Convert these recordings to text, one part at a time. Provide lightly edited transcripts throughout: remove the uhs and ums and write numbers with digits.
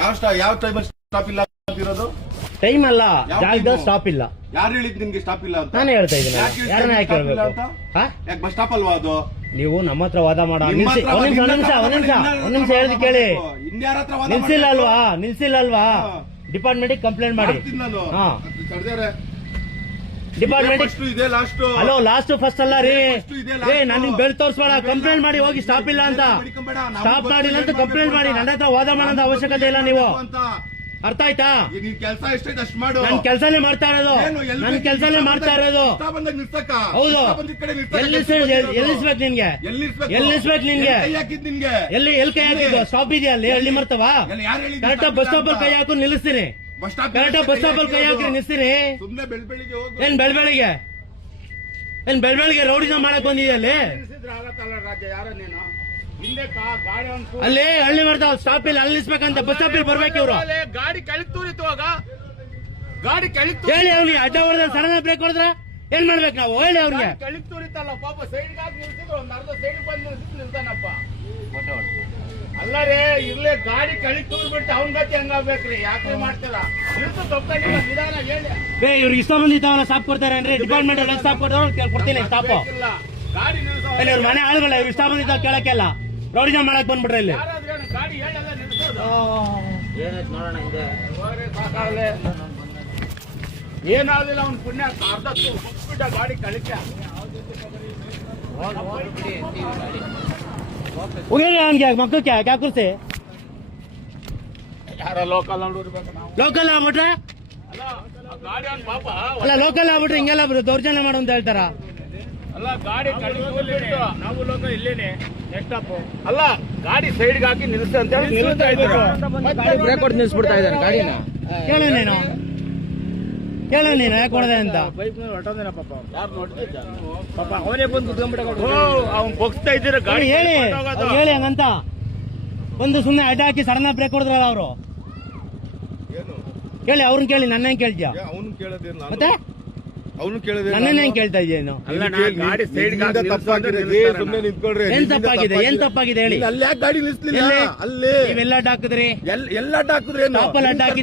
ಯಾವ ಟೈಮಲ್ಲಿ ಸ್ಟಾಪ್ ಇಲ್ಲ ಅಂತಿರೋದು? ಟೈಮ್ ಅಲ್ಲ, ಜಾಗದ ಸ್ಟಾಪ್ ಇಲ್ಲ. ಯಾರು ಹೇಳಿದ್ ನಿಮ್ಗೆ ಸ್ಟಾಪ್ ಇಲ್ಲ ಅಂತ? ನಾನೇ ಹೇಳ್ತಾ ಇದ್ದೀನಿ. ಯಾರನ್ನ ಯಾಕೆ ಹೇಳ್ಬೇಕು? ಯಾಕೆ ಬಸ್ ಸ್ಟಾಪ್ ಅಲ್ವಾ ಅದು? ನೀವು ನಮ್ಮ ಹತ್ರ ವಾದ ಮಾಡೋ ಒಂದ್ ನಿಮಿಷ ಹೇಳಿ ಕೇಳಿ. ನಿಲ್ಸಿಲ್ಲ ಅಲ್ವಾ? ಡಿಪಾರ್ಟ್ಮೆಂಟ್ ಕಂಪ್ಲೇಂಟ್ ಮಾಡಿ. ಹಲೋ, ಲಾಸ್ಟ್ ಫಸ್ಟ್ ಅಲ್ಲ ರೀ. ನನಗೆ ಬೆಳ್ ತೋರಿಸ್ಬೇಡ. ಕಂಪ್ಲೇಂಟ್ ಮಾಡಿ ಹೋಗಿ, ಸ್ಟಾಪ್ ಇಲ್ಲ ಅಂತ. ಸ್ಟಾಪ್ ಮಾಡಿಲ್ಲ ಅಂತ ಕಂಪ್ಲೇಂಟ್ ಮಾಡಿ. ನನ್ನ ಹತ್ರ ವಾದ ಮಾಡೋದು ಅವಶ್ಯಕತೆ ಇಲ್ಲ. ನೀವು ಅರ್ಥ ಆಯ್ತಾ? ನನ್ ಕೆಲಸನೇ ಮಾಡ್ತಾ ಇರೋದು. ಹೌದು. ಎಲ್ಲಿಸ್ಬೇಕು ನಿನ್ಗೆ? ಎಲ್ಲಿ ಕೈ ಹಾಕಿದ್ದು? ಸ್ಟಾಪ್ ಇದೆಯಾ ಅಲ್ಲಿ? ಹಳ್ಳಿ ಮರ್ತವ? ಕರೆಕ್ಟ್ ಬಸ್ ಸ್ಟಾಪ್ ಅಲ್ಲಿ ಕೈ ಹಾಕು ನಿಲ್ಲಿಸ್ತೀನಿ. ಕರೆಕ್ಟ್ ಬಸ್ ಸ್ಟಾಪ್ ಅಲ್ಲಿ ಕೈ ಹಾಕಿ ನಿಲ್ಲಿಸ್ತೀನಿ. ಏನ್ ಬೆಳಬೆಳಿಗ್ಗೆ ರೌಡಿನ ಮಾಡಕ್ ಬಂದಿದೆ ಅಲ್ಲಿ? ಅಲ್ಲಿ ಹಳ್ಳಿ ಮಾಡ್ತಾವ. ಸ್ಟಾಪ್ ಇಲ್ಲ, ಅಲ್ಲಿ ನಿಲ್ಸ್ಬೇಕಂತ. ಬಸ್ ಸ್ಟಾಪ್ ಇಲ್ಲಿ ಬರ್ಬೇಕು ಇವ್ರು. ಗಾಡಿ ಕಳಿತೂರಿತ್ತು. ಹೇಳಿ ಅವ್ನಿಗೆ. ಅಡ್ಡ ಹೊಡೆದ್ರೆ ಸಡನ್ ಬ್ರೇಕ್ ಹೊಡೆದ್ರೆ ಏನ್ ಮಾಡ್ಬೇಕು ನಾವು? ಹೇಳಿ ಅವ್ರಿಗೆ. ಕಳಿತೂರಿತ್ತಲ್ಲ ಪಾಪ, ಸೈಡ್ ಹಾಕಿ ನಿಲ್ಸಿದ್ರು. ಒಂದ್ ಅರ್ಧ ಸೈಡ್ ಬಂದು ನಿಲ್ತಾನಪ್ಪ. ಅಲ್ಲ ರೇ, ಇರ್ಲಿ ಗಾಡಿ ಕಳಿತೂರ್ ಬಿಟ್ಟು ಅವ್ನ ಗತಿ ಹಂಗಾಗ್ಬೇಕ್ರಿ. ಯಾಕೆ ಮಾಡ್ತಿಲ್ಲ? ನಿಲ್ಸು, ತಪ್ಪಾಗಿಲ್ಲ, ನಿಧಾನ ಹೇಳಿ. ಇವ್ರಿಗೆ ಇಷ್ಟ ಬಂದಿದ್ದಾವಲ್ಲ, ಸ್ಟಾಪ್ ಕೊಡ್ತಾರೆ ಅಂದ್ರೆ ಡಿಪಾರ್ಟ್ಮೆಂಟ್ ಸ್ಟಾಪ್ ಕೊಡ್ತೀನಿ. ಸ್ಟಾಪ್ ಗಾಡಿ ನಿಲ್ಸೋ. ಇವ್ರ ಮನೆ ಆಳುಗಳ ಇವ್ರು ಇಷ್ಟ ಬಂದಿದ್ದಾವ ಕೇಳಕ್ಕೆಲ್ಲ. ರೌಡಿನ ಮಾಡಕ್ ಬಂದ್ಬಿಟ್ರೆ ಇಲ್ಲಿ. ಗಾಡಿ ಹೇಳಲ್ಲ ನಿಲ್ಸೋದು. ಏನಾಗಲಿಲ್ಲ, ಅವ್ನ ಪುಣ್ಯ. ಅರ್ಧ ಮುಗ್ಬಿಟ್ಟ ಗಾಡಿ ಕಳಿಕ. ಹೋಗಿ ಅವನ್ಗೆ ಮಕ್ಕಳಿಗೆ ಕ್ಯಾ ಕುರ್ಸಿ ಯಾರ ಲೋಕಲ್ ನೋಡಿರ್ಬೇಕು ನಾವು. ಲೋಕಲ್ ಆಗ್ಬಿಟ್ರೆ ಗಾಡಿ ಅವ್ನ ಪಾಪ. ಅಲ್ಲ, ಲೋಕಲ್ ಆಗ್ಬಿಟ್ರೆ ಹಿಂಗೆಲ್ಲ ದೌರ್ಜನ್ಯ ಮಾಡು ಅಂತ ಹೇಳ್ತಾರ. ಅಲ್ಲ, ಗಾಡಿ ಕಳಿಸ್ಬಿಟ್ಟು ನಾವು ಲೋಕ ಇಲ್ಲೇನೆ ನೆಕ್ಸ್ಟ್ ಅಲ್ಲ, ಗಾಡಿ ಸೈಡ್ಗೆ ಹಾಕಿ ನಿಲ್ಸ ಅಂತ ಹೇಳಿ ನಿಲ್ಸ್ತಾ ಇದ್ರು. ಬ್ರೇಕ್ ಹೊಡೆದು ನಿಲ್ಸ್ಬಿಡ್ತಾ ಇದ್ದಾರೆ ಗಾಡಿನ. ಕೇಳು ನೀನು ಯಾಕೆ ಹೊಡೆದೆ ಅಂತ. ಬೈಕ್ ಮೇಲೆ ಹೊರಟೋದೇನ ಪಾಪ. ಯಾರು ನೋಡ್ತಿದ್ದ ಪಾಪ, ಅವನೇ ಬಂದು ಕುತ್ಕೊಂಡ್ಬಿಟ್ಟ. ಅವ್ನು ಬಗ್ಸ್ತಾ ಇದ್ದೀರ ಗಾಡಿ. ಹೇಳಿ ಹಂಗಂತ. ಒಂದು ಸುಮ್ಮನೆ ಅಡ್ಡ ಹಾಕಿ ಸಡನ್ ಬ್ರೇಕ್ ಹೊಡೆದ್ರಲ್ಲ ಅವರು. ಕೇಳಿ ಅವ್ರನ್ನ ಕೇಳಿ, ನನ್ನ ಕೇಳ್ತೀಯ? ಮತ್ತೆ ಅವನು ಕೇಳಿದ್ರೆ ನನ್ನೇ ಕೇಳ್ತಾ ಇದೆಯೇನು? ಗಾಡಿ ಸೈಡ್ ಸುಮ್ಮನೆ ನಿಂತ್ಕೊಳ್ರಿ. ಏನ್ ತಪ್ಪಾಗಿದೆ ಹೇಳಿ. ಅಲ್ಲಿ ಯಾಕೆ ಗಾಡಿ ನಿಲ್ಸ್ಲಿಲ್ಲ? ಅಲ್ಲಿ ನೀವೆಲ್ಲ ಅಡ್ಡ ಹಾಕಿದ್ರಿ. ಎಲ್ಲ ಅಡ್ಡ ಹಾಕಿದ್ರೆ ಸ್ಟಾಪ್ ಅಲ್ಲಿ ಅಡ್ಡ ಹಾಕಿ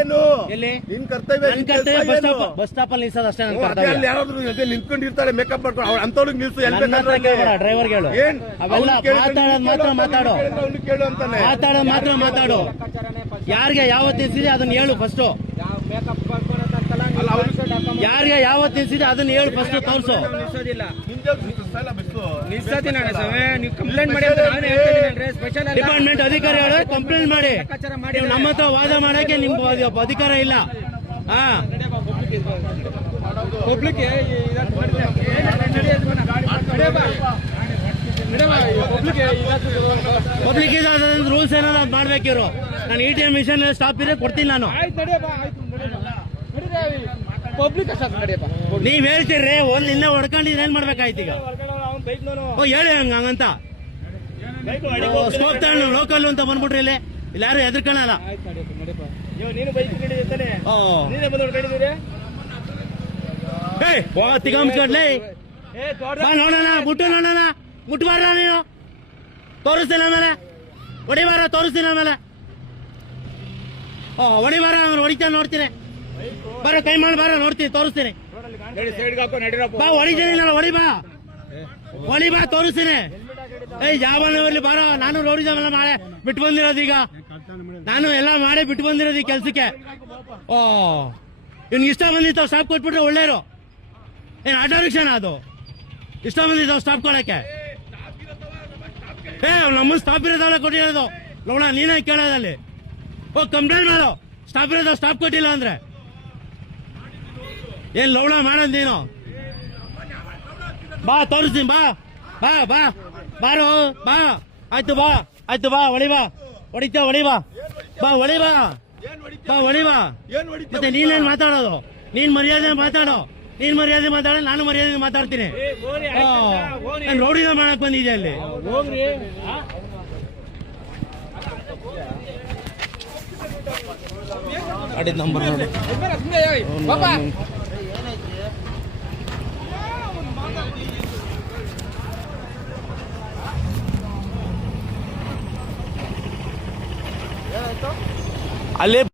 ಏನು? ಎಲ್ಲಿ ನಿನ್ ಕರ್ತವ್ಯ? ನನ್ ಕರ್ತವ್ಯ ಬಸ್ ಸ್ಟಾಪ್ ಅಲ್ಲಿ ನಿಲ್ಸೋದು ಅಷ್ಟೇ. ನನ್ನ ಕರ್ತವ್ಯ. ಅಲ್ಲಿ ಯಾರಾದ್ರೂ ನಿಂತ್ಕೊಂಡಿರ್ತಾರೆ ಮೇಕಪ್ ಮಾಡ್ಕೊಂಡು, ಅಂತವ್ರಿಗೆ ನಿಲ್ಸು. ಡ್ರೈವರ್ಗೆ ಹೇಳು. ಅವೆಲ್ಲ ಮಾತಾಡೋದು ಮಾತಾಡು. ಯಾರಿಗೆ ಯಾವತ್ತು ನಿಲ್ಸಿದೆ ಅದನ್ನ ಹೇಳು ಫಸ್ಟ್. ಯಾರಿಗೆ ಯಾವತ್ತು ನಿಲ್ಸಿದೆ ಅದನ್ನ ಹೇಳು ಫಸ್ಟ್. ತೋರ್ಸು. ಡಿಪಾರ್ಟ್ಮೆಂಟ್ ಅಧಿಕಾರಿ ಹೇಳು, ಕಂಪ್ಲೇಂಟ್ ಮಾಡಿ. ನೀವು ನಮ್ಮ ಹತ್ರ ವಾದ ಮಾಡಕ್ಕೆ ನಿಮ್ಗೆ ಅಧಿಕಾರ ಇಲ್ಲ. ಪಬ್ಲಿಕ್ ರೂಲ್ಸ್ ಏನಾದ್ರು ಮಾಡ್ಬೇಕಿರು. ನಾನು ATM ಮಿಷನ್ ಸ್ಟಾಪ್ ಇದೆ ಕೊಡ್ತೀನಿ ನಾನು. ನೀವ್ ಹೇಳ್ತೀರ್ರಿ, ಒಂದ್ ಇನ್ನ ಹೊಡ್ಕೊಂಡು ಏನ್ ಮಾಡ್ಬೇಕಾಯ್ತು ಈಗ? ಹೇಳಿ ಹಂಗಂತ. ಸ್ಕೋಪ್ ತಗೊಂಡು ಲೋಕಲ್ ಅಂತ ಬಂದ್ಬಿಟ್ರಿ ಇಲ್ಲಿ ಯಾರು ಹೆದರ್ಕೊಳ್ಳಲ್ಲ. ತಿಗಮ್ಕಡ್ಲಿ ನೋಡೋಣ, ಮುಟ್ಬಾರ ನೀನು. ತೋರಿಸ್ತೀನಿ ಆಮೇಲೆ, ಹೊಡಿಬಾರ ತೋರಿಸ್ತೀನಿ ಆಮೇಲೆ. ಹೊಡಿಬಾರ, ಹೊಡಿತಾ ನೋಡ್ತೀನಿ. ಬರ ಕೈ ಮಾಡಿ ಬಾರ, ನೋಡ್ತೀನಿ, ತೋರಿಸ್ತೀನಿ. ಬಾ, ಹೊಡಿ ಬಾ ತೋರಿಸ್ತೀನಿ. ಯಾವಲ್ಲಿ ಬಾರ. ನಾನು ರೋಡಿದವೆಲ್ಲ ಮಾಡೇ ಬಿಟ್ಟು ಬಂದಿರೋದು ಈಗ. ನಾನು ಎಲ್ಲ ಮಾಡೇ ಬಿಟ್ಟು ಬಂದಿರೋದು ಈ ಕೆಲ್ಸಕ್ಕೆ. ಇವ್ನಿಗೆ ಇಷ್ಟ ಬಂದಿತ್ತು ಸ್ಟಾಪ್ ಕೊಟ್ಬಿಟ್ರೆ ಒಳ್ಳೇರು. ಏನ್ ಆಟೋ ರಿಕ್ಷಾನ ಅದು? ಇಷ್ಟ ಬಂದಿತ್ತು ಸ್ಟಾಪ್ ಕೊಡಕ್ಕೆ. ನಮ್ಮ ಸ್ಟಾಪ್ ಇರೋದಲ್ಲ ಕೊಟ್ಟಿರೋದು. ಲೋಣ ನೀನೇ ಕೇಳೋದಲ್ಲಿ. ಕಂಪ್ಲೇಂಟ್ ಮಾಡು. ಸ್ಟಾಪ್ ಇರೋದು ಸ್ಟಾಪ್ ಕೊಟ್ಟಿಲ್ಲ ಅಂದ್ರೆ ಏನ್ ಲವಣ ಮಾಡೋದ್ ನೀನು? ಬಾ ತೋರಿಸ್ತೀನಿ. ಬಾರೋ. ಆಯ್ತು ಬಾ ಹೊಡಿ ಬಾ. ಮತ್ತೆ ನೀನೇನ್ ಮಾತಾಡೋದು? ನೀನ್ ಮರ್ಯಾದೆ ಮಾತಾಡೋ. ನಾನು ಮರ್ಯಾದೆ ಮಾತಾಡ್ತೀನಿ. ರೌಡಿನ ಮಾಡಕ್ ಬಂದಿದ್ದೆ ಅಲ್ಲಿ. ಗಾಡಿ ನಂಬರ್ ನೋಡಿ. ಏನಾಯ್ತು? ಅಲ್ಲಿ